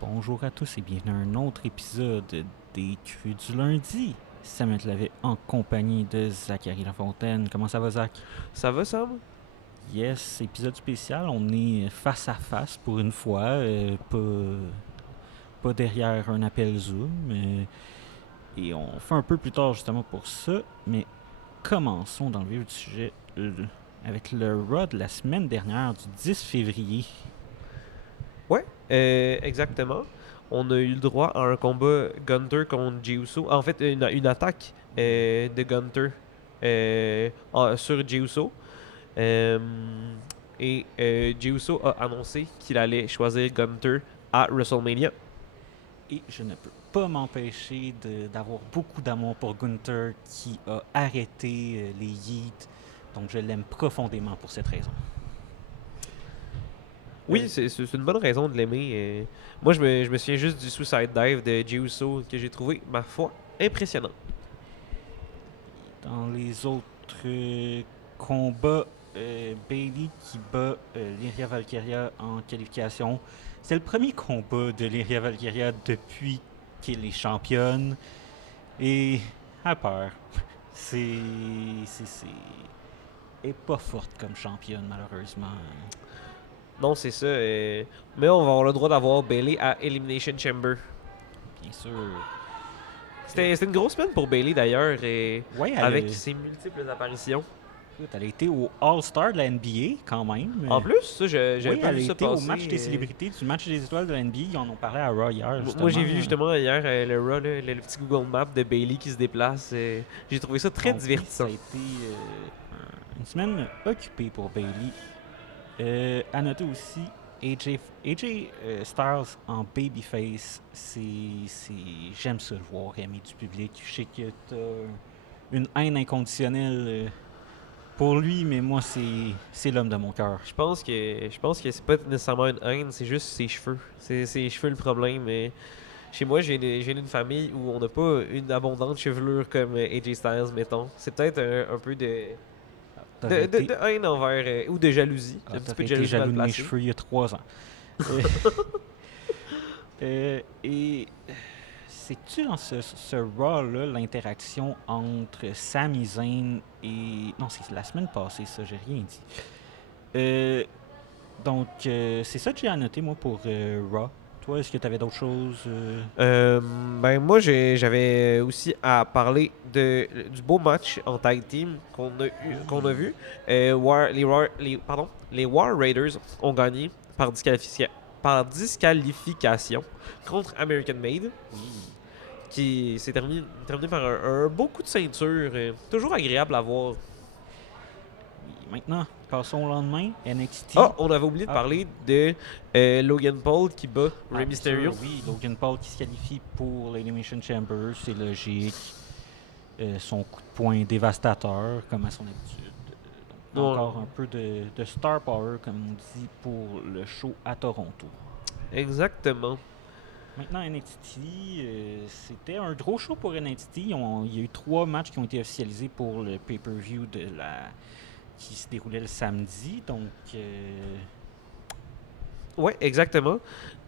Bonjour à tous et bienvenue à un autre épisode des Crus du lundi. Samuel Lavet en compagnie de Zachary Lafontaine. Comment ça va, Zach? Ça va, Sam? Yes, épisode spécial. On est face à face pour une fois. Pas derrière un appel Zoom. Et on fait un peu plus tard justement pour ça. Mais commençons dans le vif du sujet avec le Raw de la semaine dernière du 10 février. Ouais, exactement. On a eu le droit à un combat Gunter contre Jey Uso. En fait, une attaque de Gunter sur Jey Uso. Et Jey Uso a annoncé qu'il allait choisir Gunter à WrestleMania. Et je ne peux pas m'empêcher d'avoir beaucoup d'amour pour Gunther qui a arrêté les Yeet. Donc je l'aime profondément pour cette raison. Oui, c'est une bonne raison de l'aimer. Moi, je me souviens juste du Suicide Dive de Jey Uso que j'ai trouvé, ma foi, impressionnant. Dans les autres combats, Bayley qui bat Lyria Valkyria en qualification. C'est le premier combat de Lyria Valkyria depuis qu'elle est championne. Et à peur. C'est elle est pas forte comme championne, malheureusement. Non, c'est ça. Mais on va avoir le droit d'avoir Bayley à Elimination Chamber. Bien sûr. C'était une grosse semaine pour Bayley d'ailleurs, Ouais, avec ses multiples apparitions. Elle a été au All-Star de la NBA quand même. En plus, ça, j'avais oui, pas elle a vu ça été passer. au match des célébrités, du match des étoiles de la NBA. Ils en ont parlé à Raw hier. Moi, j'ai vu justement hier le Raw, le petit Google Map de Bayley qui se déplace. J'ai trouvé ça très divertissant. Ça a été une semaine occupée pour Bayley. À noter aussi, AJ Styles en babyface, j'aime ça le voir aimé du public. Je sais que t'as une haine inconditionnelle pour lui, mais moi c'est l'homme de mon cœur. Je pense que c'est pas nécessairement une haine, c'est juste ses cheveux. C'est ses cheveux le problème. Mais chez moi, j'ai une famille où on n'a pas une abondante chevelure comme AJ Styles, mettons. C'est peut-être un peu de haine envers ou de jalousie. Un petit peu peu de été jalousie mal jaloux de mes placée. cheveux il y a 3 ans. Et sais-tu dans ce Raw-là l'interaction entre Sami Zayn et... Non, c'est la semaine passée, ça, j'ai rien dit. Donc, c'est ça que j'ai annoté, moi, pour Raw. Toi, est-ce que tu avais d'autres choses? Ben moi j'avais aussi à parler du beau match en tag team qu'on a vu. Les War Raiders ont gagné par disqualification contre American Made, qui s'est terminé par un beau coup de ceinture, toujours agréable à voir. Maintenant, passons au lendemain. NXT. Ah, on avait oublié de parler de Logan Paul qui bat Rey Mysterio. Oui, Logan Paul qui se qualifie pour l'Elimination Chamber, c'est logique. Son coup de poing dévastateur, comme à son habitude. Donc, encore un peu de star power, comme on dit, pour le show à Toronto. Exactement. Maintenant, NXT, c'était un gros show pour NXT. Il y a eu 3 matchs qui ont été officialisés pour le pay-per-view qui se déroulait le samedi. Donc, ouais, exactement.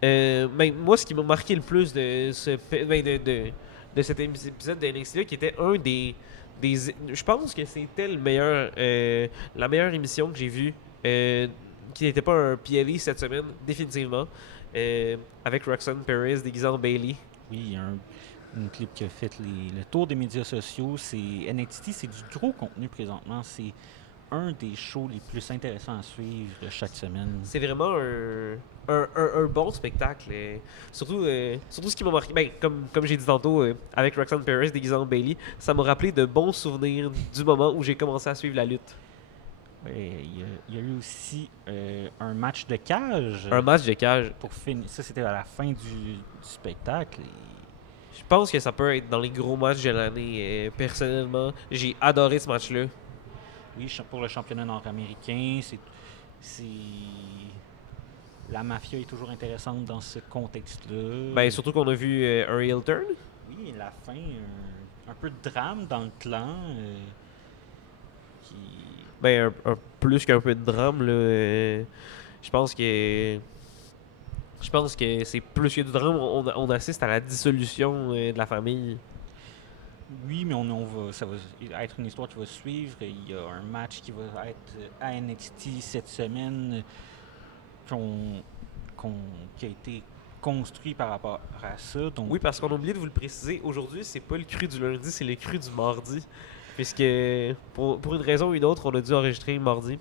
Ben, moi, ce qui m'a marqué le plus de cet épisode de NXT là, qui était un des je pense que c'était la meilleure émission que j'ai vue, qui n'était pas un PLE cette semaine, définitivement, avec Roxanne Perez déguisée en Bayley. Oui, il y a une clip qui a fait le tour des médias sociaux. C'est NXT, c'est du gros contenu présentement. C'est un des shows les plus intéressants à suivre chaque semaine. C'est vraiment un bon spectacle. Surtout ce qui m'a marqué, ben, comme j'ai dit tantôt, avec Roxanne Perez déguisée en Bayley, ça m'a rappelé de bons souvenirs du moment où j'ai commencé à suivre la lutte. Il y a eu aussi un match de cage. Un match de cage. Pour finir. Ça, c'était à la fin du spectacle. Je pense que ça peut être dans les gros matchs de l'année. Personnellement, j'ai adoré ce match-là. Oui, pour le championnat nord-américain, la mafia est toujours intéressante dans ce contexte-là. Ben, surtout qu'on a vu un heel turn. Oui, la fin, un peu de drame dans le clan. Qui... Ben, plus qu'un peu de drame, là. Je pense que. Je pense que c'est plus que du drame. On assiste à la dissolution de la famille. Oui, mais ça va être une histoire qui va suivre. Il y a un match qui va être à NXT cette semaine qu'on, qui a été construit par rapport à ça. Donc, Oui, parce qu'on a oublié de vous le préciser. Aujourd'hui, c'est pas le cru du lundi, c'est le cru du mardi. Puisque, pour une raison ou une autre, on a dû enregistrer mardi.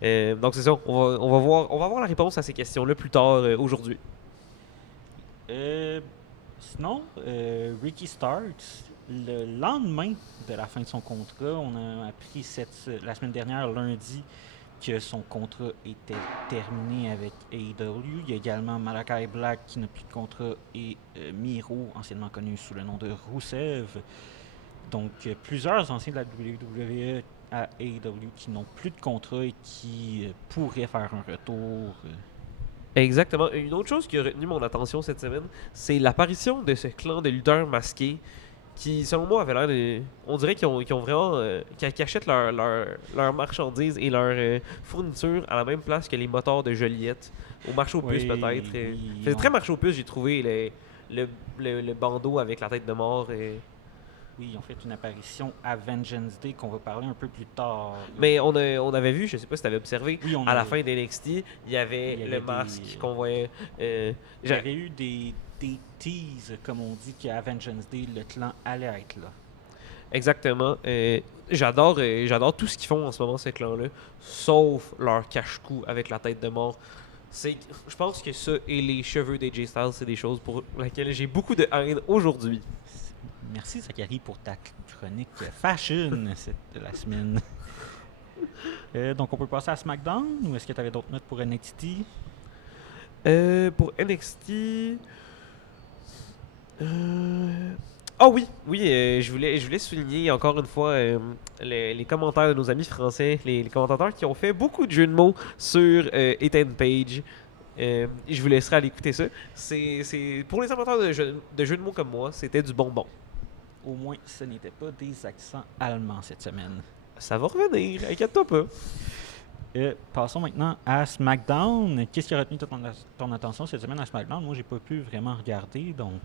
Donc, c'est ça. On va voir la réponse à ces questions-là plus tard aujourd'hui. Euh, sinon, Ricky Starks, le lendemain de la fin de son contrat, on a appris la semaine dernière, lundi, que son contrat était terminé avec AEW. Il y a également Malakai Black qui n'a plus de contrat et Miro, anciennement connu sous le nom de Rusev. Donc, plusieurs anciens de la WWE à AEW qui n'ont plus de contrat et qui pourraient faire un retour. Exactement. Une autre chose qui a retenu mon attention cette semaine, c'est l'apparition de ce clan de lutteurs masqués qui, selon moi, avait l'air de. On dirait qu'ils ont vraiment. Qui achètent leurs marchandises et leurs fournitures à la même place que les moteurs de Joliette. Au marché aux puces, Oui, peut-être. oui, C'est très marché aux puces, j'ai trouvé le bandeau avec la tête de mort. Oui, ils ont fait une apparition à Vengeance Day qu'on va parler un peu plus tard. Mais on avait vu, je sais pas si tu avais observé, Oui, à la fin d'NXT, il y avait il y le avait masque qu'on voyait. il y avait eu des teases, comme on dit, qu'à Vengeance Day, le clan allait être là. Exactement. J'adore tout ce qu'ils font en ce moment, ces clans-là, sauf leur cache-cou avec la tête de mort. Je pense que ça et les cheveux d'AJ Styles, c'est des choses pour lesquelles j'ai beaucoup de haine aujourd'hui. Merci, Zachary, pour ta chronique fashion de la semaine. Donc, on peut passer à SmackDown ou est-ce que tu avais d'autres notes pour NXT? Pour NXT. Ah oui, je voulais souligner encore une fois les commentaires de nos amis français, les commentateurs qui ont fait beaucoup de jeux de mots sur Ethan Page. Je vous laisserai aller écouter ça. Pour les amateurs de jeux de mots comme moi, c'était du bonbon. Au moins, ce n'était pas des accents allemands cette semaine. Ça va revenir, inquiète-toi pas. Passons maintenant à SmackDown. Qu'est-ce qui a retenu ton attention cette semaine à SmackDown? Moi, j'ai pas pu vraiment regarder, donc...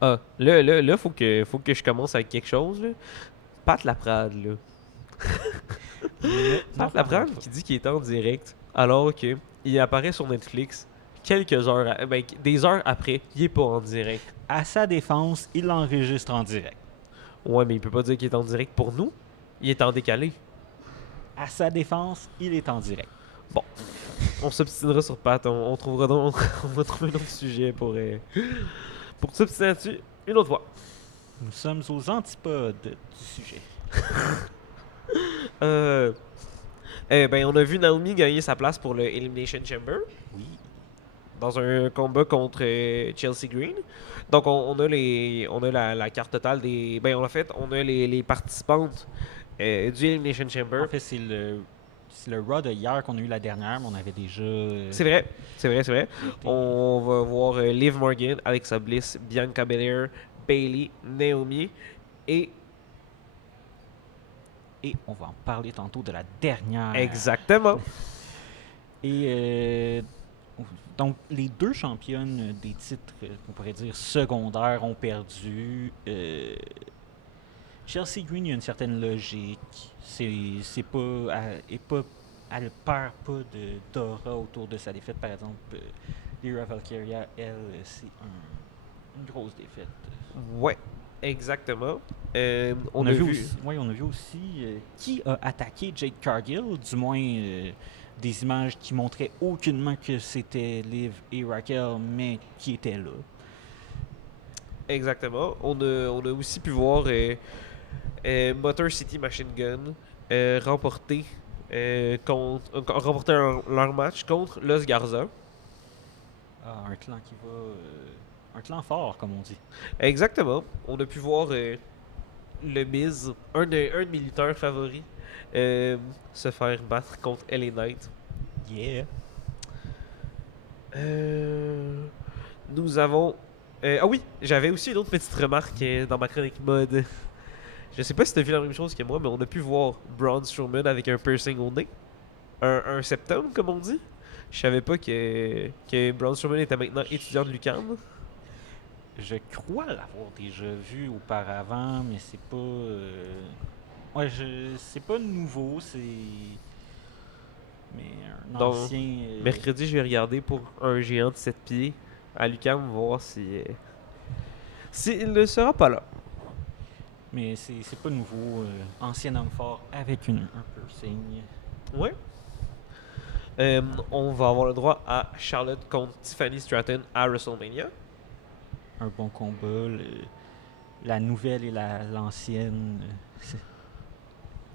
Ah, là, faut que je commence avec quelque chose, là. Pat Laprade, là. Pat Laprade qui dit qu'il est en direct, alors que il apparaît sur Netflix quelques heures, des heures après, il est pas en direct. À sa défense, il l'enregistre en direct. Ouais, mais il peut pas dire qu'il est en direct pour nous. Il est en décalé. À sa défense, il est en direct. Bon, on s'obstinera sur Pat. On trouvera donc, on va trouver un autre sujet pour s'obstiner là-dessus une autre fois. Nous sommes aux antipodes du sujet. On a vu Naomi gagner sa place pour le Elimination Chamber. Oui. Dans un combat contre Chelsea Green. Donc on a la carte totale des. On a les participantes du Elimination Chamber. En fait, c'est le Raw de hier qu'on a eu la dernière, mais on avait déjà... C'est vrai. On va voir Liv Morgan, Alexa Bliss, Bianca Belair, Bayley, Naomi et on va en parler tantôt de la dernière. Exactement. Et donc, les deux championnes des titres, on pourrait dire secondaires, ont perdu. Chelsea Green, il y a une certaine logique. C'est pas, elle perd pas d'aura autour de sa défaite. Par exemple, Lyra Valkyria, elle, c'est une grosse défaite. Ouais, exactement. On a vu aussi qui a attaqué Jade Cargill, du moins des images qui montraient aucunement que c'était Liv et Raquel, mais qui étaient là. Exactement. On a aussi pu voir Motor City Machine Gun remporter leur match contre Los Garza. Ah, un clan qui va... un clan fort, comme on dit. Exactement. On a pu voir le Miz, un de mes lutteurs favoris, se faire battre contre LA Knight. Yeah. Nous avons Ah oui, j'avais aussi une autre petite remarque dans ma chronique mode. Je sais pas si t'as vu la même chose que moi, mais on a pu voir Braun Strowman avec un piercing au nez. Un septum, comme on dit. Je savais pas que Braun Strowman était maintenant étudiant de l'UQAM. Je crois l'avoir déjà vu auparavant, mais c'est pas. Ouais, c'est pas nouveau, c'est. Mais un Donc, ancien. mercredi, je vais regarder pour un géant de 7 pieds à l'UQAM, voir s'il ne sera pas là. Mais c'est pas nouveau. Ancien homme fort avec un piercing. Ouais. On va avoir le droit à Charlotte contre Tiffany Stratton à WrestleMania. Un bon combat. La nouvelle et l'ancienne.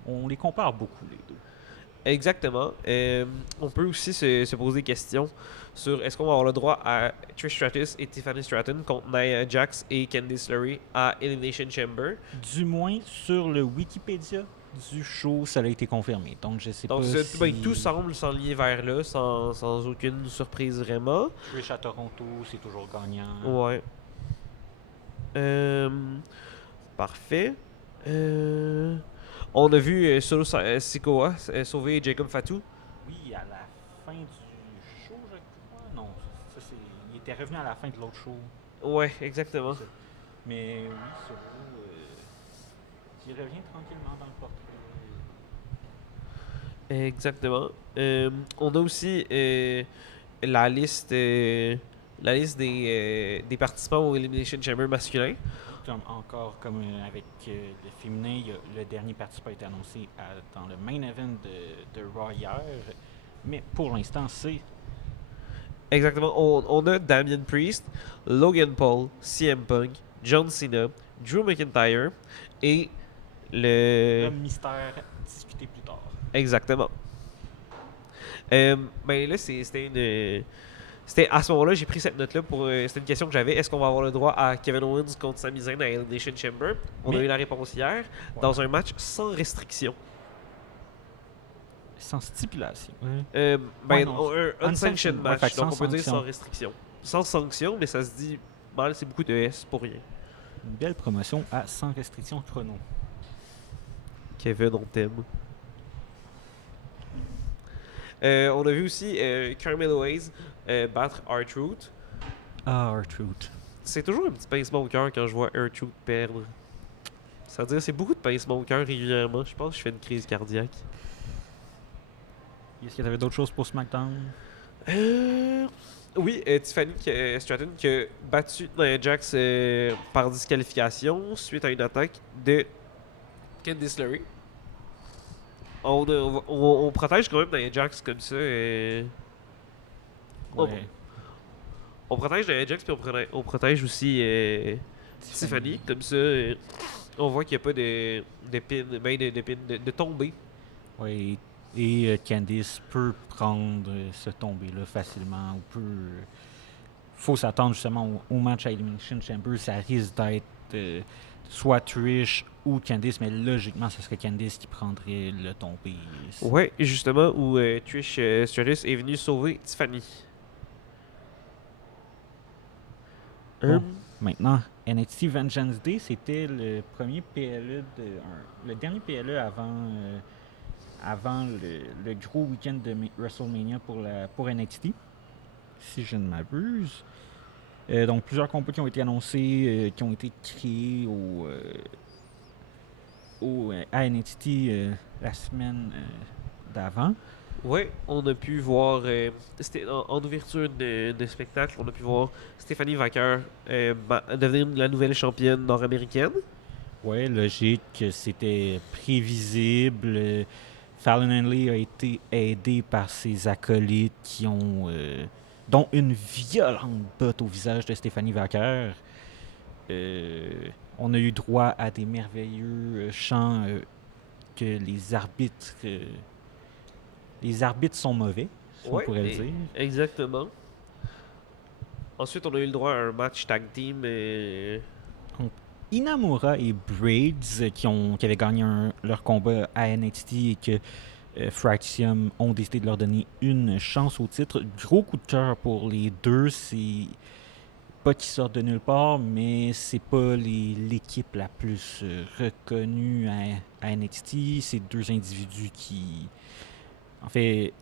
On les compare beaucoup, les deux. Exactement. On peut aussi se poser des questions sur est-ce qu'on va avoir le droit à Trish Stratus et Tiffany Stratton contre Nia Jax et Candice LeRae à Elimination Chamber. Du moins, sur le Wikipédia du show, ça a été confirmé. Donc, je sais Donc, pas si... tout semble s'enligner vers là, sans aucune surprise vraiment. Trish à Toronto, c'est toujours gagnant. Ouais. Parfait. On a vu Solo Sikoa sauver Jacob Fatou. Oui, à la fin du show, je crois. Non, ça c'est... Il était revenu à la fin de l'autre show. Ouais, exactement. Mais oui, Solo, il revient tranquillement dans le portrait. Exactement. On a aussi la liste, des participants au Elimination Chamber masculin. Comme avec le féminin, le dernier participant a été annoncé dans le main event de Raw hier. Mais pour l'instant, c'est Exactement. On a Damien Priest, Logan Paul, CM Punk, John Cena, Drew McIntyre et le le... mystère discuté plus tard. Exactement. Ben là, c'était une... C'était à ce moment-là, j'ai pris cette note-là pour. C'était une question que j'avais. Est-ce qu'on va avoir le droit à Kevin Owens contre Sami Zayn à Elimination Chamber? On a eu la réponse hier dans un match sans restriction. Sans stipulation. Un unsanctioned match. Ouais, donc on peut dire sanction. sans restriction. Sans sanction, mais ça se dit mal, c'est beaucoup de S pour rien. Une belle promotion à sans restriction chrono. Kevin, on t'aime. On a vu aussi Carmelo Hayes battre R-Truth. Ah, R-Truth. C'est toujours un petit pincement au cœur quand je vois R-Truth perdre. Ça veut dire c'est beaucoup de pincement au cœur régulièrement. Je pense que je fais une crise cardiaque. Est-ce qu'il y avait d'autres choses pour SmackDown? Oui, Tiffany Stratton qui a battu Nia Jax par disqualification suite à une attaque de Candice LeRae. On protège quand même Nia Jax comme ça. Ouais. On protège Nia Jax puis on protège aussi Tiffany. Comme ça, on voit qu'il n'y a pas de pin, de tombée. Oui. Et Candice peut prendre ce tombé-là facilement. Faut s'attendre justement au match à Elimination Chamber. Ça risque d'être soit Trish ou Candice, mais logiquement, ce serait Candice qui prendrait le tombé. Ouais, justement, où Trish Stratus est venue sauver Tiffany. Bon, maintenant, NXT Vengeance Day, c'était le premier PLE le dernier PLE avant le gros week-end de WrestleMania pour NXT, si je ne m'abuse. Donc, plusieurs combats qui ont été annoncés, qui ont été créés à NXT la semaine d'avant. Ouais, on a pu voir, c'était en ouverture de spectacle, on a pu voir Stephanie Vaquer devenir la nouvelle championne nord-américaine. Ouais, logique, c'était prévisible. Fallon Henley a été aidé par ses acolytes dont une violente botte au visage de Stephanie Vaquer. On a eu droit à des merveilleux chants que les arbitres sont mauvais, si on pourrait le dire. Exactement. Ensuite, on a eu le droit à un match tag team. Inamura et Braids qui avaient gagné leur combat à NXT et que Fraxium ont décidé de leur donner une chance au titre. Gros coup de cœur pour les deux. pas qu'ils sortent de nulle part, mais c'est pas l'équipe la plus reconnue à NXT. C'est deux individus qui, en fait,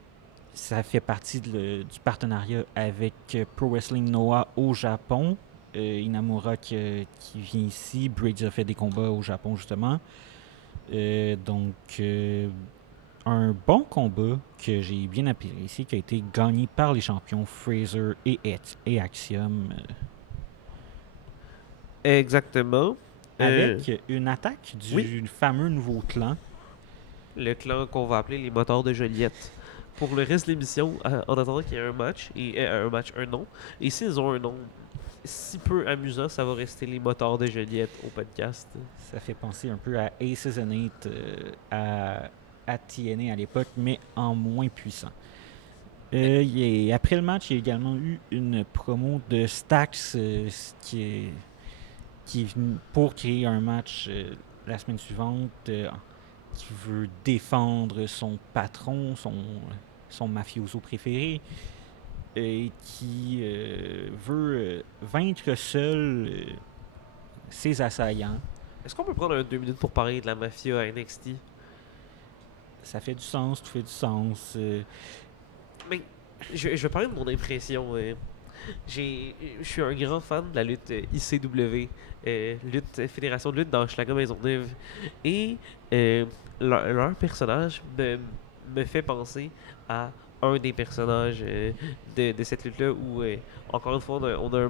ça fait partie du partenariat avec Pro Wrestling Noah au Japon. Inamura qui vient ici. Brady a fait des combats au Japon, justement. Donc, un bon combat que j'ai bien apprécié, qui a été gagné par les champions Fraser et Axiom, Exactement. avec une attaque oui. du fameux nouveau clan. Le clan qu'on va appeler les motards de Joliette. Pour le reste de l'émission, en attendant qu'il y ait un match, un nom. Et s'ils ont un nom si peu amusant, ça va rester les motards de Joliette au podcast. Ça fait penser un peu à Aces and Eight à TNA à l'époque, mais en moins puissant. Après le match, il y a également eu une promo de Stax qui est venu pour créer un match la semaine suivante, qui veut défendre son patron, son mafioso préféré, et qui veut vaincre seul ses assaillants. Est-ce qu'on peut prendre 2 minutes pour parler de la mafia à NXT? Ça fait du sens, tout fait du sens. Mais je vais parler de mon impression. Je suis un grand fan de la lutte ICW, Fédération de lutte d'Hochelaga Maisonneuve. Et leur personnage me fait penser à un des personnages de cette lutte-là où, encore une fois, on a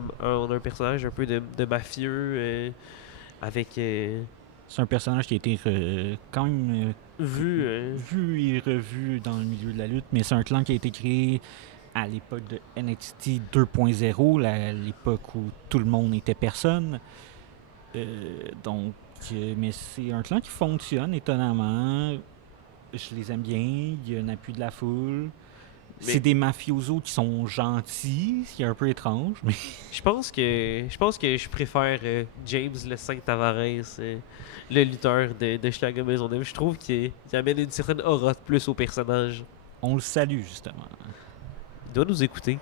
un personnage un peu de mafieux avec C'est un personnage qui a été quand même vu. vu et revu dans le milieu de la lutte, mais c'est un clan qui a été créé à l'époque de NXT 2.0, l'époque où tout le monde était personne. Mais c'est un clan qui fonctionne étonnamment. Je les aime bien, il y a un appui de la foule. C'est des mafiosos qui sont gentils, ce qui est un peu étrange, mais Je pense que je préfère James le Saint Tavares, le lutteur de Schlager Maisonneuve. Je trouve qu'il amène une certaine aura de plus au personnage. on le salue justement. Il doit nous écouter.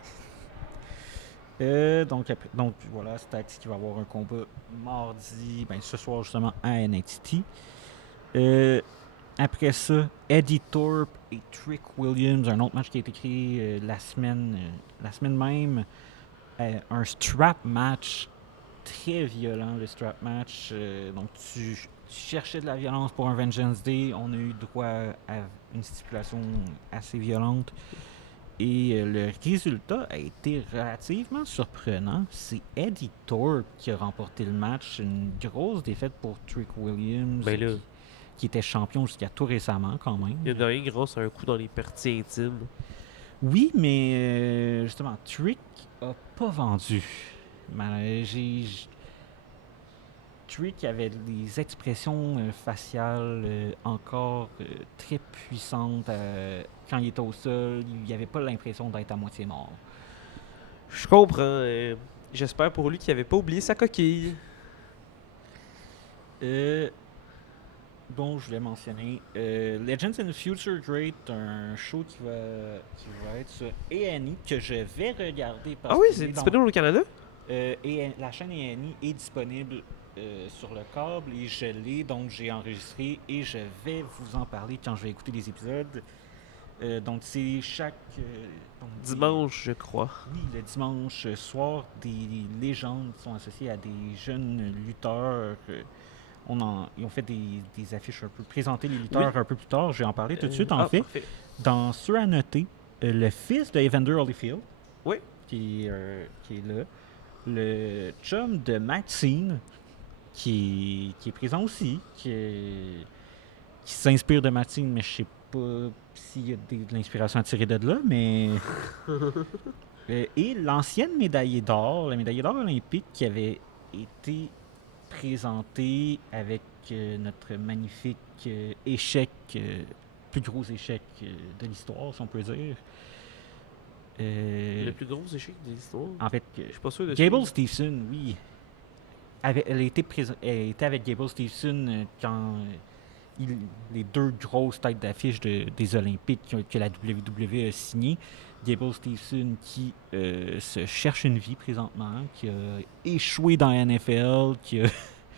Donc voilà, Stax qui va avoir un combat mardi, ce soir justement à NXT. Après ça, Eddie Thorpe et Trick Williams, un autre match qui a été créé la semaine même. Un strap match très violent, le strap match. Donc tu cherchais de la violence pour un Vengeance Day. On a eu droit à une stipulation assez violente. Et le résultat a été relativement surprenant. C'est Eddie Thorpe qui a remporté le match. Une grosse défaite pour Trick Williams, qui était champion jusqu'à tout récemment quand même. Il a gagné grâce à un coup dans les parties intimes. Oui, mais justement, Trick a pas vendu. Trick avait des expressions faciales encore très puissantes. Quand il était au sol, il n'avait pas l'impression d'être à moitié mort. Je comprends. J'espère pour lui qu'il n'avait pas oublié sa coquille. Bon, je voulais mentionner Legends in the Future Great, un show qui va être sur A&E que je vais regarder. Ah oui, c'est disponible au Canada? La chaîne A&E est disponible sur le câble et je l'ai, donc j'ai enregistré et je vais vous en parler quand je vais écouter les épisodes. Donc c'est chaque dimanche, je crois. Oui, le dimanche soir, des légendes sont associées à des jeunes lutteurs. Ils ont fait des affiches un peu, présenter les lutteurs un peu plus tard. Je vais en parler tout de suite. En fait, parfait. dans Sur à noter, le fils de Evander Holyfield, oui, qui est là, le chum de Maxine, qui est présent aussi, qui s'inspire de Maxine, mais je sais pas s'il y a de l'inspiration à tirer de là, mais... et l'ancienne médaillée d'or, la médaillée d'or olympique qui avait été présentée avec notre magnifique échec, plus gros échec de l'histoire, si on peut dire. Le plus gros échec de l'histoire? En fait, je suis pas sûr de Gable Steveson, oui. Elle était avec Gable Steveson quand les deux grosses têtes d'affiche des Olympiques que la WWE a signées. Gable Steveson qui se cherche une vie présentement, qui a échoué dans la NFL, qui a...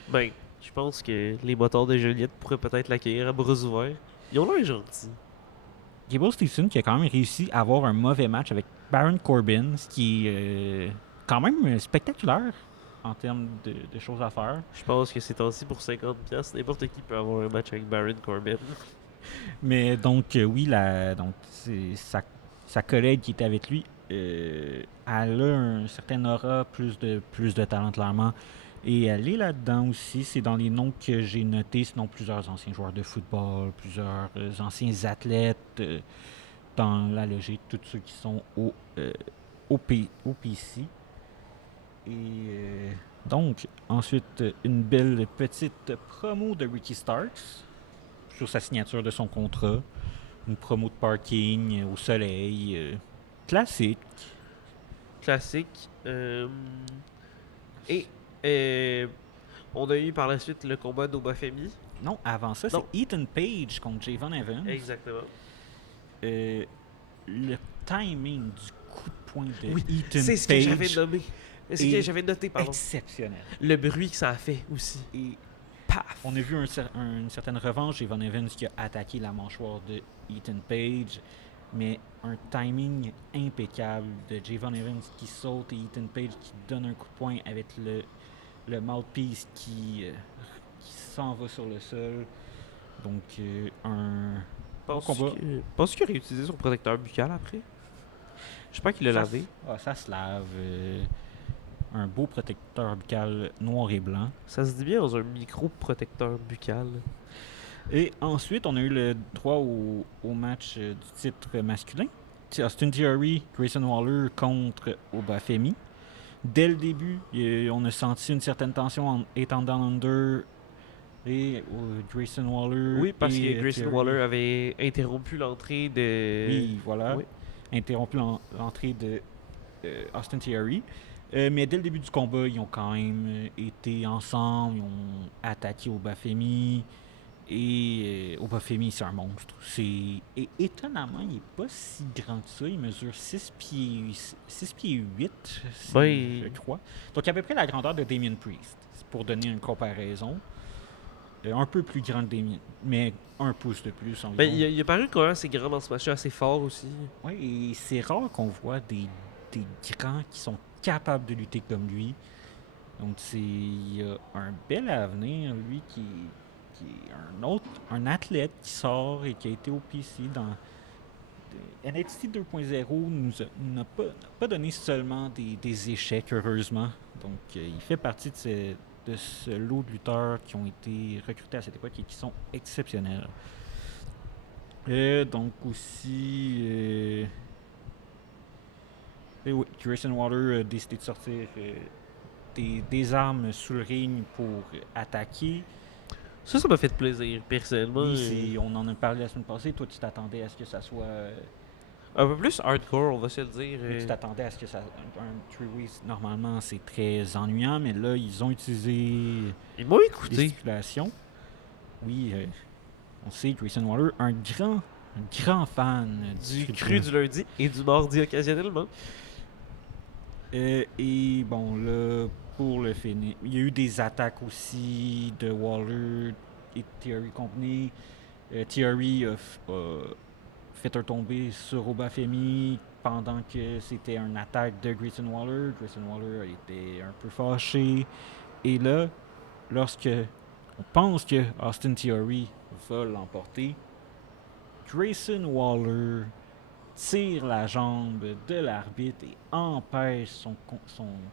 Ben, je pense que les moteurs de Joliette pourraient peut-être l'accueillir à bras ouverts. Ils ont l'air gentils. Gable Steveson qui a quand même réussi à avoir un mauvais match avec Baron Corbin, ce qui est quand même spectaculaire en termes de choses à faire. Je pense que c'est aussi pour 50$, n'importe qui peut avoir un match avec Baron Corbin. Mais donc, oui, donc, c'est sa collègue qui était avec lui, elle a un certain aura, plus de talent clairement. Et elle est là-dedans aussi. C'est dans les noms que j'ai notés, sinon plusieurs anciens joueurs de football, plusieurs anciens athlètes, dans la logique, tous ceux qui sont au PC. Et donc, ensuite, une belle petite promo de Ricky Starks sur sa signature de son contrat. Une promo de parking au soleil. Classique. Classique. Et euh, on a eu par la suite le combat d'Obafemi. Non, avant ça, c'est Non. Ethan Page contre Javon Evans. Exactement. Le timing du coup de poing de Oui, Ethan c'est ce que j'avais Page nommé. C'est ce que j'avais noté, pardon. exceptionnel. Le bruit que ça a fait aussi. Et Paf! on a vu une certaine revanche. Javon Evans qui a attaqué la mâchoire de Ethan Page. Mais un timing impeccable de Javon Evans qui saute et Ethan Page qui donne un coup de poing avec le mouthpiece qui s'en va sur le sol. Donc, un bon combat. Penses-tu qu'il a réutilisé son protecteur buccal après? Je pense qu'il l'a lavé. Ça se lave. Un beau protecteur buccal noir et blanc. Ça se dit bien dans un micro-protecteur buccal. Et ensuite, on a eu le droit au match du titre masculin. Austin Theory, Grayson Waller contre Obafemi. Dès le début, on a senti une certaine tension entre Ethan Down Under et Grayson Waller. Oui, parce et que Grayson Theory. Waller avait interrompu l'entrée de... Oui, voilà. Oui. Interrompu l'entrée de Austin Theory. Mais dès le début du combat, ils ont quand même été ensemble. Ils ont attaqué Obafemi. Et Obafemi, c'est un monstre. Et étonnamment, il n'est pas si grand que ça. Il mesure 6 pieds 8, je crois. Donc à peu près la grandeur de Damien Priest, pour donner une comparaison. Un peu plus grand que Damien, mais un pouce de plus environ. Ben, il a paru quand même assez grand dans ce match, assez fort aussi. Oui, et c'est rare qu'on voit des grands qui sont capables de lutter comme lui. Donc il a un bel avenir, lui qui est un athlète qui sort et qui a été au PC dans NXT 2.0 n'a pas donné seulement des échecs, heureusement. Donc, il fait partie de ce lot de lutteurs qui ont été recrutés à cette époque et qui sont exceptionnels. Donc, aussi, oui, Grayson Waller a décidé de sortir des armes sous le ring pour attaquer. Ça m'a fait plaisir, personnellement. Oui, on en a parlé la semaine passée. Toi, tu t'attendais à ce que ça soit... un peu plus hardcore, on va se le dire. Tu t'attendais à ce que ça... Un three-way, normalement, c'est très ennuyant, mais là, ils ont utilisé Ils m'ont des écouté. stipulations. Oui, on sait, Grayson Waller, un grand fan Du cru du lundi et du mardi occasionnellement. Et bon, là, pour le finir, il y a eu des attaques aussi de Waller et Theory combinées. Theory a fait un tombé sur Obafemi pendant que c'était une attaque de Grayson Waller. Grayson Waller a été un peu fâché. Et là, lorsque on pense que Austin Theory va l'emporter, Grayson Waller tire la jambe de l'arbitre et empêche son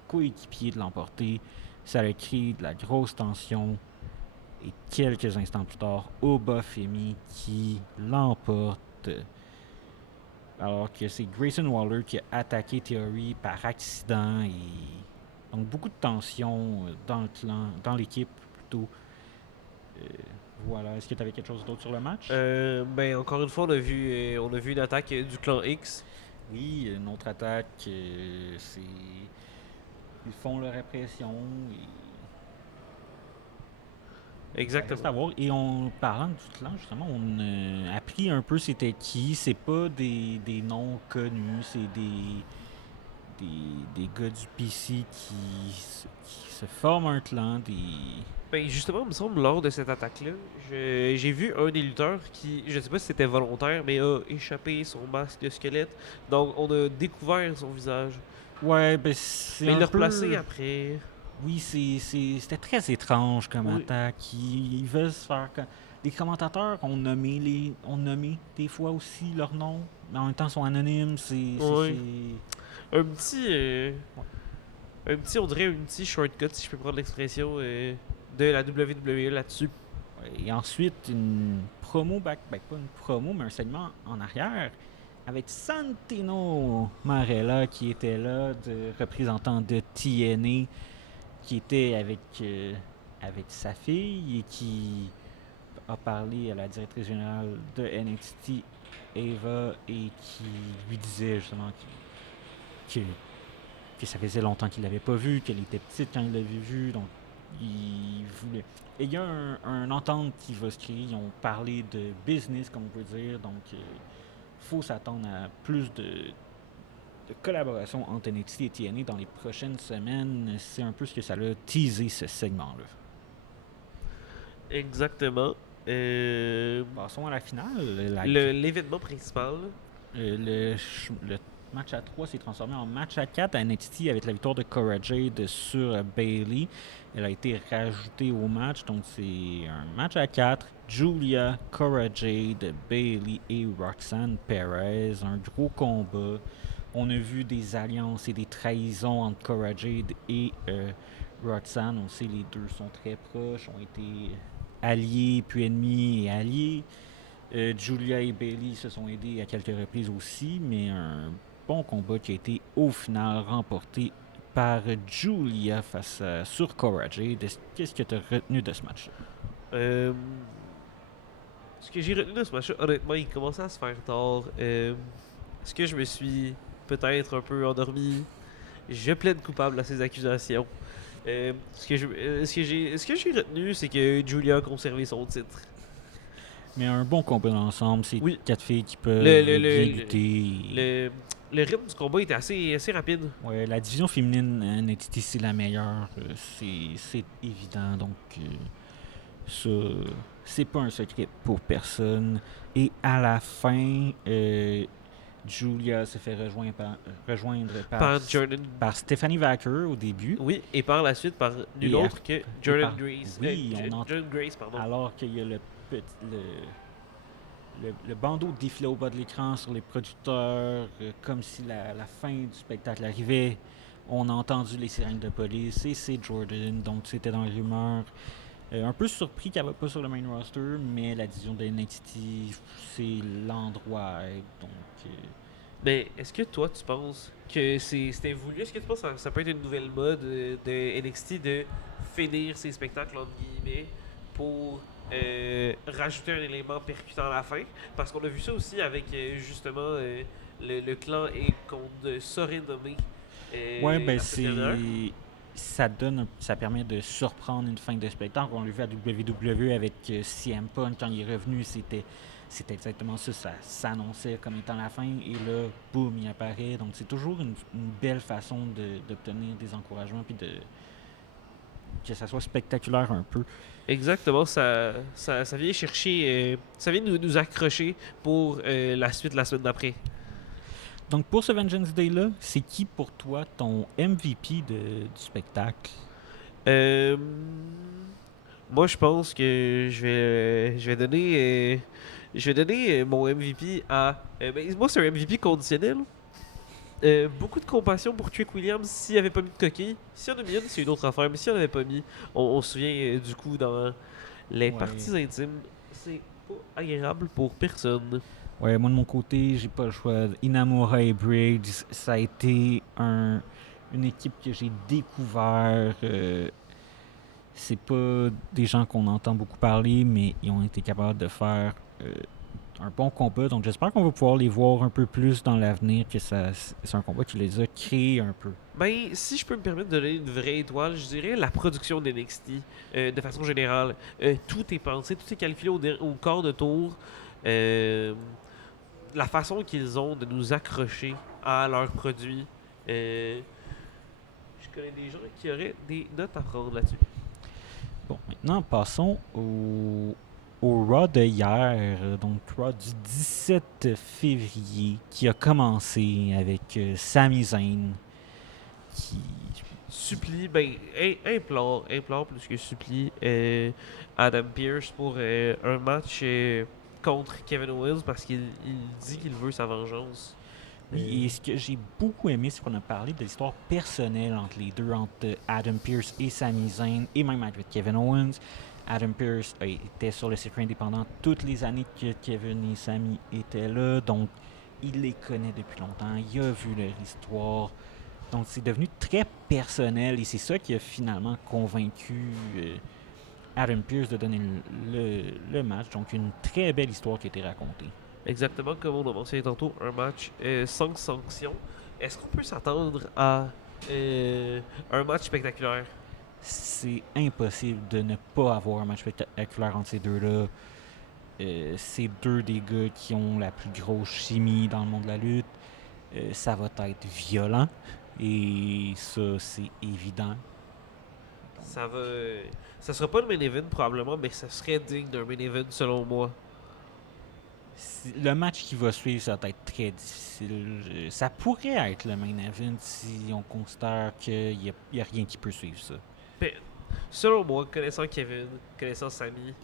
coéquipier de l'emporter. Ça a créé de la grosse tension. Et quelques instants plus tard, Obafemi qui l'emporte. Alors que c'est Grayson Waller qui a attaqué Theory par accident. Et donc beaucoup de tension dans le clan, dans l'équipe plutôt. Voilà. Est-ce que tu avais quelque chose d'autre sur le match? Ben, encore une fois, on a vu une attaque du clan X. Oui, une autre attaque. C'est... Ils font leur répression. Exactement. reste à voir. Et parlant du clan, justement, on a appris un peu c'était qui. C'est pas des noms connus, c'est des gars du PC qui se forment un clan, Ben justement, il me semble, lors de cette attaque-là, j'ai vu un des lutteurs qui, je sais pas si c'était volontaire, mais a échappé son masque de squelette. Donc on a découvert son visage. Ouais, ben c'est Mais il un l'a replacé peu... après. Oui, c'était très étrange comme Oui. attaque. Ils veulent se faire... Les commentateurs ont nommé des fois aussi leur nom, mais en même temps sont anonymes. Oui. Un petit, on dirait un petit shortcut, si je peux prendre l'expression, de la WWE là-dessus. Ouais, et ensuite, une promo ben, pas une promo, mais un segment en arrière avec Santino Marella qui était là, représentant de TNA, qui était avec sa fille et qui a parlé à la directrice générale de NXT, Eva, et qui lui disait justement que, que ça faisait longtemps qu'il l'avait pas vue, qu'elle était petite quand il l'avait vue, donc il voulait. Et il y a un entente qui va se créer. Ils ont parlé de business, comme on peut dire, donc faut s'attendre à plus de collaboration entre NXT et TNA dans les prochaines semaines. C'est un peu ce que ça a teasé ce segment-là. Exactement. Passons à la finale. L'événement principal. Le match à 3 s'est transformé en match à 4 à NXT avec la victoire de Cora Jade sur Bayley. Elle a été rajoutée au match, donc c'est un match à 4. Julia, Cora Jade, Bayley et Roxanne Perez. Un gros combat. On a vu des alliances et des trahisons entre Cora Jade et Roxanne. On sait les deux sont très proches, ont été alliés, puis ennemis et alliés. Julia et Bayley se sont aidés à quelques reprises aussi, mais un bon combat qui a été au final remporté par Julia sur Cora Jade. Qu'est-ce que tu as retenu de ce match? Euh, Ce que j'ai retenu de ce match-là, honnêtement, il commençait à se faire tard. Est-ce que je me suis peut-être un peu endormi? Je plaide coupable à ces accusations. Ce que j'ai retenu, c'est que Julia a conservé son titre. Mais un bon combat d'ensemble, c'est Oui, 4 filles qui le, peuvent le, bien le, lutter. le, le rythme du combat était assez rapide. Ouais, la division féminine NXT, c'est la meilleure. C'est évident, donc ça, c'est pas un secret pour personne. Et à la fin, Julia se fait rejoindre Par Jordan. par Stephanie Vacker au début. Oui, et par la suite par nul Et autre que Jordan par- Grace. oui, on entend. Jordan Grace, pardon. Alors qu'il y a le bandeau défilait au bas de l'écran sur les producteurs, comme si la fin du spectacle arrivait. On a entendu les sirènes de police et c'est Jordan, donc c'était dans les rumeurs. Un peu surpris qu'elle ne va pas sur le main roster, mais la division de NXT, c'est l'endroit à être. Donc, Mais est-ce que toi, tu penses que c'était voulu? Est-ce que tu penses que ça peut être une nouvelle mode de NXT de finir ses spectacles, entre guillemets, pour rajouter un élément percutant à la fin? Parce qu'on a vu ça aussi avec, justement, le clan et qu'on ne saurait nommer ouais, ben la semaine dernière. ça permet de surprendre une fin de spectacle. On l'a vu à WWE avec CM Punk quand il est revenu, c'était exactement ça. Ça s'annonçait comme étant la fin et là, boum, il apparaît. Donc c'est toujours une belle façon d'obtenir des encouragements puis que ça soit spectaculaire un peu. Exactement, ça vient chercher, ça vient nous accrocher pour la suite la semaine d'après. Donc pour ce Vengeance Day-là, c'est qui pour toi ton MVP du spectacle? Euh, Moi, je pense que je vais donner mon MVP à. Ben, moi, c'est un MVP conditionnel. Beaucoup de compassion pour Trick Williams s'il avait pas mis de coquille. S'il y en a mis une, c'est une autre affaire, mais s'il en avait pas mis, on se souvient du coup dans les Ouais. parties intimes, c'est pas agréable pour personne. Ouais, moi de mon côté, j'ai pas le choix. Inamura et Briggs, ça a été une équipe que j'ai découvert. C'est pas des gens qu'on entend beaucoup parler, mais ils ont été capables de faire un bon combat. Donc j'espère qu'on va pouvoir les voir un peu plus dans l'avenir, que c'est un combat qui les a créés un peu. Ben, si je peux me permettre de donner une vraie étoile, je dirais la production d'NXT, de façon générale. Tout est pensé, tout est calculé au quart de tour. Euh, la façon qu'ils ont de nous accrocher à leurs produits. Euh, je connais des gens qui auraient des notes à prendre là-dessus. Bon, maintenant passons au Raw de hier, donc Raw du 17 février, qui a commencé avec Sami Zayn, qui Supplie, ben, implore plus que supplie Adam Pearce pour un match contre Kevin Owens parce qu'il dit qu'il veut sa vengeance. Oui, et ce que j'ai beaucoup aimé, c'est qu'on a parlé de l'histoire personnelle entre les deux, entre Adam Pearce et Sami Zayn, et même avec Kevin Owens. Adam Pearce était sur le circuit indépendant toutes les années que Kevin et Sami étaient là, donc il les connaît depuis longtemps, il a vu leur histoire. Donc c'est devenu très personnel, et c'est ça qui a finalement convaincu Adam Pearce de donner le match. Donc une très belle histoire qui a été racontée. Exactement comme on a mentionné tantôt, un match sans sanction. Est-ce qu'on peut s'attendre à un match spectaculaire? C'est impossible de ne pas avoir un match spectaculaire entre ces deux-là. C'est deux des gars qui ont la plus grosse chimie dans le monde de la lutte. Ça va être violent. Et ça, c'est évident. Ça va. Ça sera pas le main event probablement, mais ça serait digne d'un main event selon moi. Le match qui va suivre, ça va être très difficile. Ça pourrait être le main event si on considère qu'il n'y a rien qui peut suivre ça. Mais selon moi, connaissant Kevin, connaissant Sami,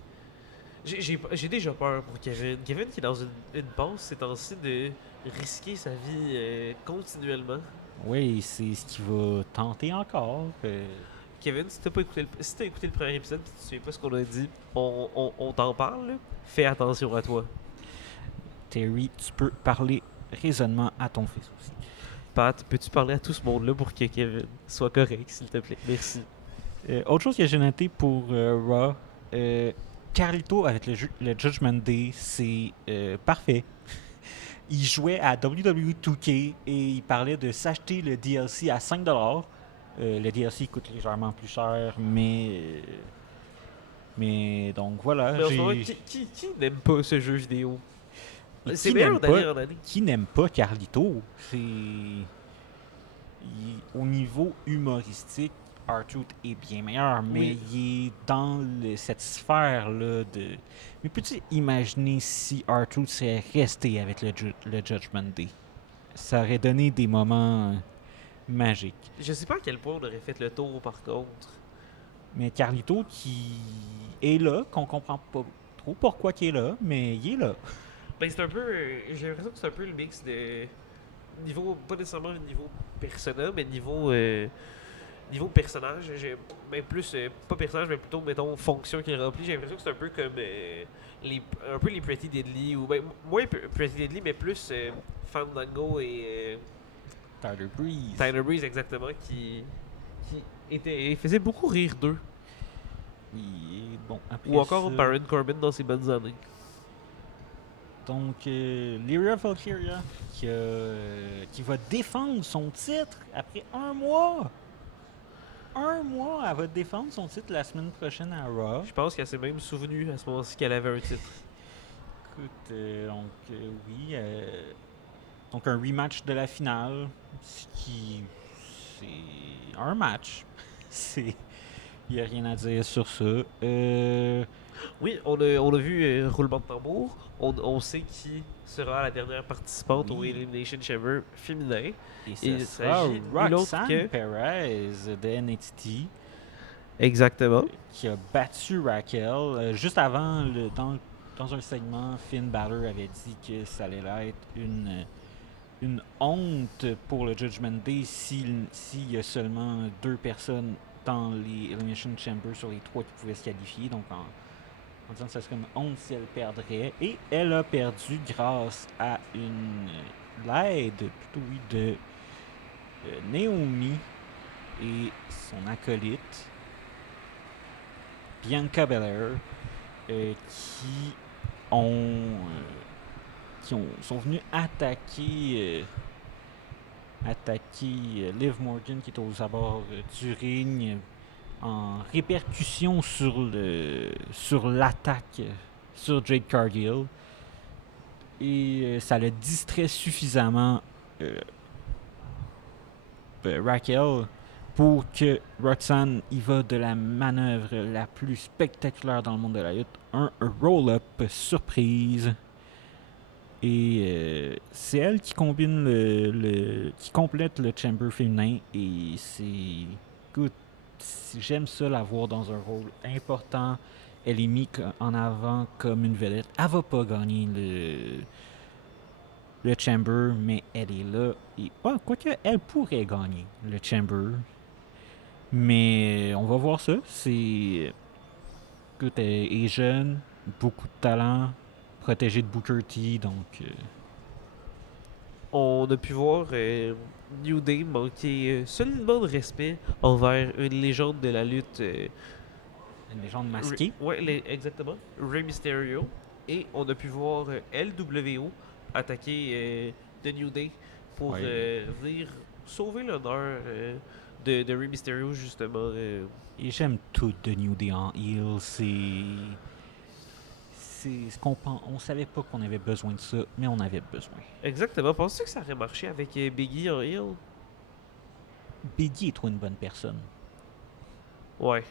j'ai déjà peur pour Kevin. Kevin qui est dans une passe ces temps-ci de risquer sa vie continuellement. Oui, c'est ce qu'il va tenter encore. Kevin, si t'as écouté le premier épisode et tu sais pas ce qu'on a dit, on t'en parle, là. Fais attention à toi. Terry, tu peux parler raisonnement à ton fils aussi. Pat, peux-tu parler à tout ce monde-là pour que Kevin soit correct, s'il te plaît? Merci. Autre chose que j'ai noté pour Raw, Carlito avec le Judgment Day, c'est parfait. Il jouait à WWE 2K et il parlait de s'acheter le DLC à 5$. Le DLC coûte légèrement plus cher, mais donc voilà. Mais en ce moment, qui n'aime pas ce jeu vidéo? C'est Qui n'aime meilleur d'année pas, en année. qui n'aime pas Carlito? Au niveau humoristique, R-Truth est bien meilleur, mais Oui. il est dans cette sphère-là de... Mais peux-tu imaginer si R-Truth serait resté avec le Judgment Day? Ça aurait donné des moments magiques. Je sais pas à quel point on aurait fait le tour par contre. Mais Carlito qui est là, qu'on comprend pas trop pourquoi il est là, mais il est là. Ben c'est un peu. J'ai l'impression que c'est un peu le mix de. Niveau. Pas nécessairement niveau persona, mais niveau personnage. Ben plus. Pas personnage, mais plutôt, mettons, fonction qu'il remplit. J'ai l'impression que c'est un peu comme. Un peu les Pretty Deadly. Ou ben, moins Pretty Deadly, mais plus Fandango et. Tyler Breeze. Tyler Breeze, exactement, qui faisait beaucoup rire d'eux. Oui, et bon, après Ou encore ça, Baron Corbin dans ses bonnes années. donc, Lyra Valkyria qui va défendre son titre après un mois. Un mois, elle va défendre son titre la semaine prochaine à Raw. Je pense qu'elle s'est même souvenue à ce moment-ci qu'elle avait un titre. Écoute, oui. Donc, un rematch de la finale. Ce qui. C'est un match. C'est. Il n'y a rien à dire sur ça. Oui, on a vu roulement de tambour. On sait qui sera la dernière participante au Oui. Elimination Chamber féminin. Et Il ce sera s'agit de nul autre Roxanne que- Perez de NXT Exactement. qui a battu Raquel. Juste avant, dans un segment, Finn Balor avait dit que ça allait être une honte pour le Judgment Day s'il y a seulement 2 personnes dans les Elimination Chamber sur les 3 qui pouvaient se qualifier. Donc en disant que ça serait une honte si elle perdrait. Et elle a perdu grâce à l'aide plutôt oui, de Naomi et son acolyte Bianca Belair qui ont sont venus attaquer Liv Morgan qui est aux abords du ring en répercussion sur l'attaque sur Jade Cargill. Et ça le distrait suffisamment Raquel pour que Roxanne y va de la manœuvre la plus spectaculaire dans le monde de la lutte, un roll-up surprise. Et c'est elle qui combine qui complète le chamber féminin. Et c'est, écoute, j'aime ça la voir dans un rôle important. Elle est mise en avant comme une vedette. Elle va pas gagner le chamber, mais elle est là. Et quoique elle pourrait gagner le chamber, mais on va voir ça. Écoute, elle est jeune, beaucoup de talent, protégée de Booker T, donc On a pu voir New Day manquer solidement de respect envers une légende de la lutte. une légende masquée. Exactement. Rey Mysterio. Et on a pu voir LWO attaquer The New Day pour venir sauver l'honneur de Rey Mysterio, justement. Et j'aime tout de New Day en heel. C'est ce qu'on pense. On savait pas qu'on avait besoin de ça, mais on avait besoin. Exactement. Penses-tu que ça aurait marché avec Biggie en heel? Biggie est trop une bonne personne. Ouais.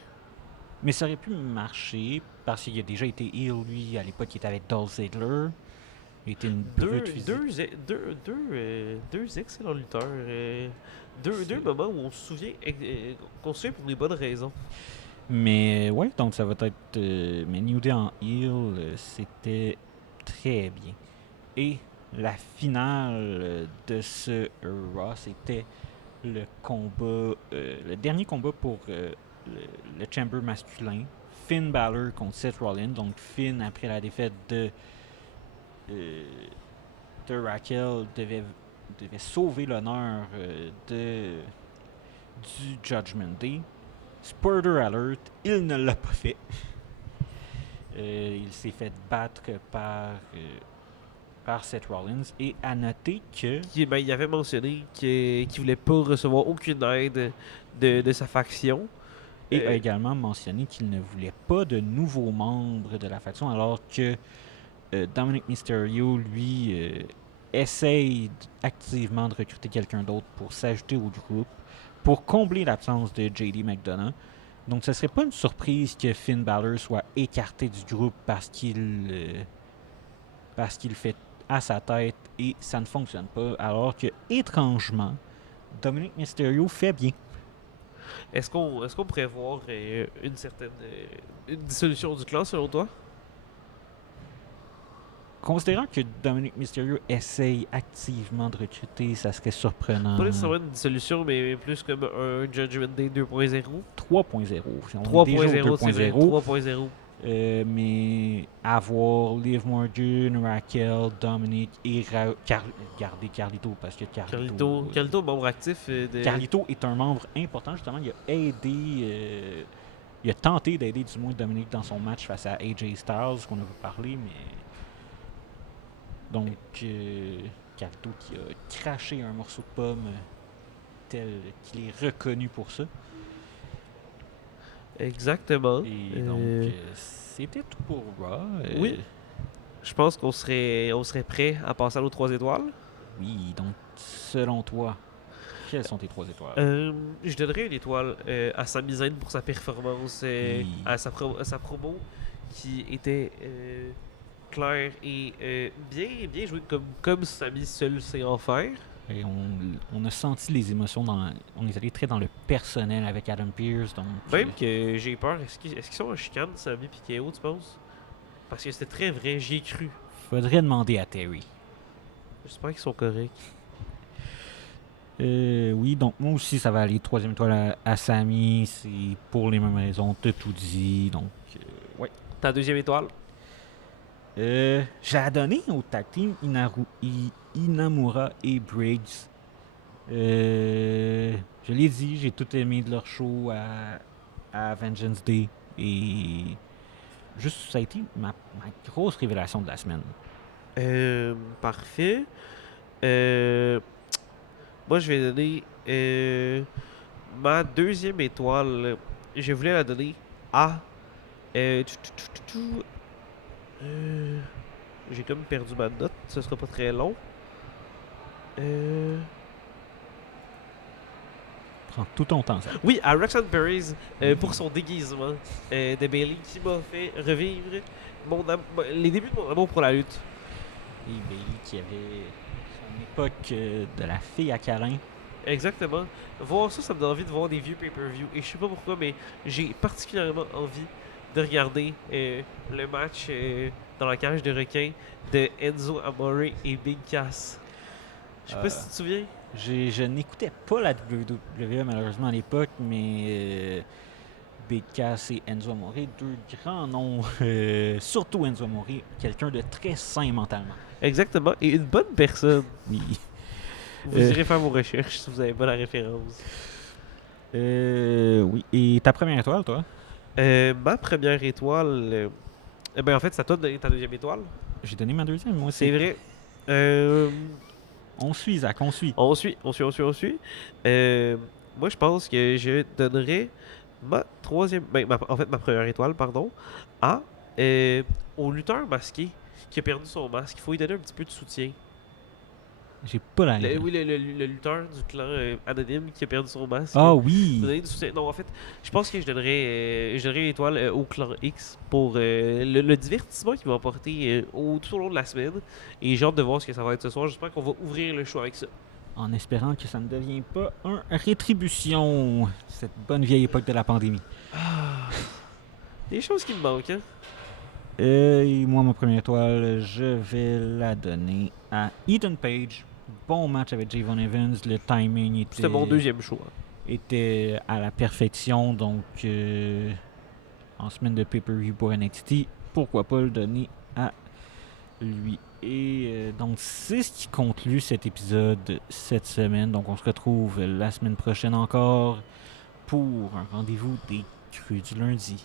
Mais ça aurait pu marcher parce qu'il a déjà été heel, lui, à l'époque, il était avec Dolph Ziggler. Il était une brute physique. Deux excellents lutteurs. Deux moments où on se souvient, qu'on se souvient pour les bonnes raisons. Mais ouais, donc ça va être. Mais New Day en heel, c'était très bien. Et la finale de ce Raw, c'était le combat, le dernier combat pour le chamber masculin. Finn Balor contre Seth Rollins. Donc Finn, après la défaite de Raquel, devait sauver l'honneur du Judgment Day. Spoiler alert, il ne l'a pas fait. Il s'est fait battre par Seth Rollins. Et à noter que... Il avait mentionné qu'il voulait pas recevoir aucune aide de sa faction. Et a également mentionné qu'il ne voulait pas de nouveaux membres de la faction, alors que Dominic Mysterio, lui, essaye activement de recruter quelqu'un d'autre pour s'ajouter au groupe, pour combler l'absence de JD McDonough. Donc ce serait pas une surprise que Finn Balor soit écarté du groupe parce qu'il fait à sa tête et ça ne fonctionne pas, alors que, étrangement, Dominic Mysterio fait bien. Est-ce qu'on pourrait voir une certaine une dissolution du clan, selon toi? Considérant que Dominic Mysterio essaye activement de recruter, ça serait surprenant. Pas nécessairement une dissolution, mais plus comme un Judgment Day 2.0. 3.0. 3.0, c'est vrai. 3.0. Mais avoir Liv Morgan, Raquel, Dominic et garder Carlito, parce que Carlito, membre actif de... Carlito est un membre important, justement. Il a aidé... il a tenté d'aider du moins Dominic dans son match face à AJ Styles, qu'on a parlé, mais... Donc, Carlito qui a craché un morceau de pomme tel qu'il est reconnu pour ça. Exactement. Et donc, c'était tout pour Raw. Oui. Je pense qu'on serait prêt à passer à nos 3 étoiles. Oui, donc, selon toi, quelles sont tes 3 étoiles? Je donnerais une étoile à Sami Zayn pour sa performance, à sa promo qui était claire et bien jouée comme Sami seul sait en faire. Et on a senti les émotions, on est allé très dans le personnel avec Adam Pearce. Donc, Même que j'ai peur, est-ce qu'ils sont en chicane, Sami et KO, tu penses? Parce que c'était très vrai, j'y ai cru. Faudrait demander à Terry. J'espère qu'ils sont corrects. Oui, donc moi aussi, ça va aller 3e étoile à Sami. C'est pour les mêmes raisons, t'as tout dit. Donc, ouais. Ta 2e étoile? J'ai donné au tag team Inamura et Briggs. Je l'ai dit, j'ai tout aimé de leur show à Vengeance Day. Et juste, ça a été ma grosse révélation de la semaine. Parfait. Euh, Moi, je vais donner ma deuxième étoile. Je voulais la donner à. euh, tchou, tchou, tchou, tchou, euh, J'ai comme perdu ma note. Ce sera pas très long. Euh, Prends tout ton temps, ça. Oui, à Roxanne Perez pour son déguisement de Bailey qui m'a fait revivre les débuts de mon amour pour la lutte. Et Bailey qui avait son époque de la fille à câlin. Exactement. Voir ça, ça me donne envie de voir des vieux pay-per-view. Et je sais pas pourquoi, mais j'ai particulièrement envie de regarder le match dans la cage de requin de Enzo Amore et Big Cass. Je sais pas si tu te souviens. Je n'écoutais pas la WWE malheureusement à l'époque, mais Big Cass et Enzo Amore, deux grands noms, surtout Enzo Amore, quelqu'un de très sain mentalement. Exactement. Et une bonne personne. Oui. Vous irez faire vos recherches si vous n'avez pas la référence. Oui. Et ta première étoile, toi? Ma première étoile. Ben en fait, c'est à toi de donner ta deuxième étoile. J'ai donné ma deuxième, moi C'est aussi. vrai. Euh, On suit, Zach, on suit. on suit. Moi, je pense que je donnerais ma troisième. En fait, ma première étoile, pardon, à au lutteur masqué qui a perdu son masque. Il faut lui donner un petit peu de soutien. J'ai pas la Oui, le lutteur du clan anonyme qui a perdu son masque. Ah Faut oui! donner du soutien. Non, en fait, je pense que je donnerais l'étoile au clan X pour le divertissement qu'il va apporter tout au long de la semaine. Et j'ai hâte de voir ce que ça va être ce soir. J'espère qu'on va ouvrir le show avec ça. En espérant que ça ne devienne pas un rétribution, cette bonne vieille époque de la pandémie. Des choses qui me manquent, hein? Et moi, ma première étoile, je vais la donner à Ethan Page. Bon match avec Javon Evans. Le timing C'était mon deuxième choix. était à la perfection. Donc, en semaine de pay-per-view pour NXT, pourquoi pas le donner à lui. Et donc, c'est ce qui conclut cet épisode cette semaine. Donc, on se retrouve la semaine prochaine encore pour un rendez-vous des Crus du lundi.